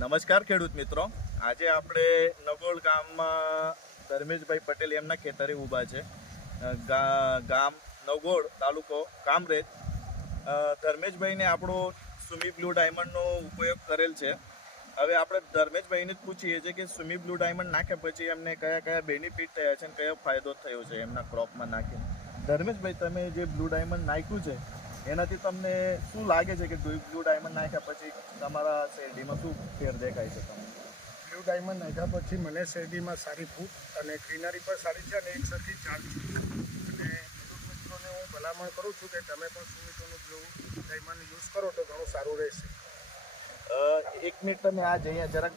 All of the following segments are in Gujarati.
નમસ્કાર ખેડૂત મિત્રો, આજે આપણે નગોળ ગામમાં ધર્મેશભાઈ પટેલ એમના ખેતરે ઊભા છે. ગામ નગોળ, તાલુકો કામરેજ. ધર્મેશભાઈને આપણો સુમી બ્લુ ડાયમંડનો ઉપયોગ કરેલ છે. હવે આપણે ધર્મેશભાઈને જ પૂછીએ છીએ કે સુમી બ્લુ ડાયમંડ નાખ્યા પછી એમને કયા કયા બેનિફિટ થયા છે અને કયો ફાયદો થયો છે એમના ક્રોપમાં નાખીને. ધર્મેશભાઈ, તમે જે બ્લુ ડાયમંડ નાખ્યું છે એનાથી તમને શું લાગે છે કે બ્લુ ડાયમંડ નાખ્યા પછી તમારા શેરડીમાં શું ફેર દેખાય છે તમને? બ્લુ ડાયમંડ નાખ્યા પછી મને શેરડીમાં સારી ફૂટ અને ગ્રીનરી પણ સારી છે અને એક સરખી ચાલ છે. અને ખેડૂત મિત્રોને હું ભલામણ કરું છું કે તમે પણ સુમિતોનું બ્લુ ડાયમંડ યુઝ કરો તો ઘણું સારું રહેશે. એક મિનિટ, તમે આ અહીંયા જરાક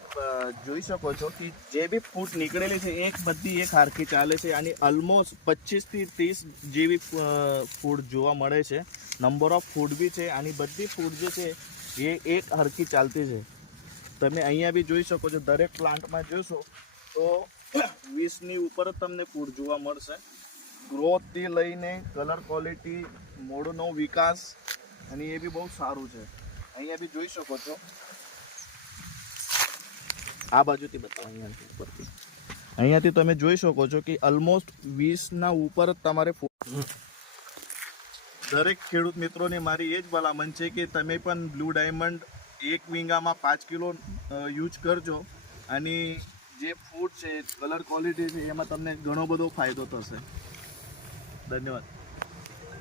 જોઈ શકો છો કે જે બી ફૂટ નીકળેલી છે એક બધી એક હારખી ચાલે છે. આની ઓલમોસ્ટ 25 થી 30 જેવી ફૂટ જોવા મળે છે. નંબર ઓફ ફૂટ બી છે. આની બધી ફૂટ જે છે એ એક હરખી ચાલતી છે. તમે અહીંયા બી જોઈ શકો છો, દરેક પ્લાન્ટમાં જોશો તો 20ની ઉપર જ તમને ફૂટ જોવા મળશે. ગ્રોથથી લઈને કલર ક્વોલિટી, મૂળનો વિકાસ અને એ બી બહુ સારું છે. અહીંયા બી જોઈ શકો છો. આ બાજુથી બતાવો, અહીંયાથી ઉપરથી. અહીંયાથી તમે જોઈ શકો છો કે ઓલમોસ્ટ 20ના ઉપર જ તમારે દરેક ખેડૂત મિત્રોને મારી એ જ ભલામણ છે કે તમે પણ બ્લુ ડાયમંડ 1 વીંગામાં 5 કિલો યુઝ કરજો. અને જે ફૂડ છે, કલર ક્વોલિટી છે, એમાં તમને ઘણો બધો ફાયદો થશે. ધન્યવાદ.